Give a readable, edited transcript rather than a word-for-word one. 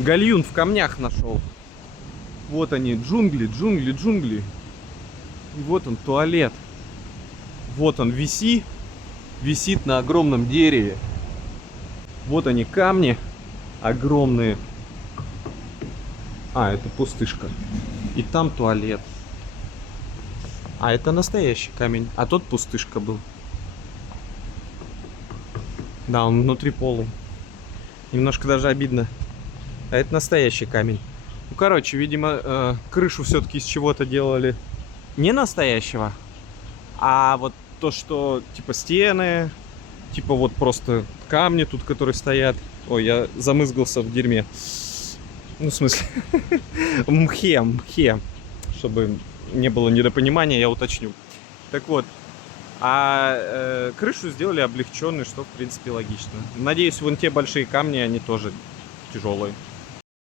Гальюн в камнях нашел. Вот они, джунгли, джунгли, джунгли. И вот он, туалет. Вот он висит на огромном дереве. Вот они, камни огромные. А, это пустышка. И там туалет. А, это настоящий камень. А тот пустышка был. Да, он внутри полый. Немножко даже обидно. А это настоящий камень. Ну, короче, видимо, крышу все-таки из чего-то делали не настоящего. А вот то, что типа стены, типа вот просто камни тут, которые стоят. Ой, я замызгался в дерьме. Ну, в смысле, мхе. Чтобы не было недопонимания, я уточню. Так вот, крышу сделали облегченной, что в принципе логично. Надеюсь, вон те большие камни, они тоже тяжелые.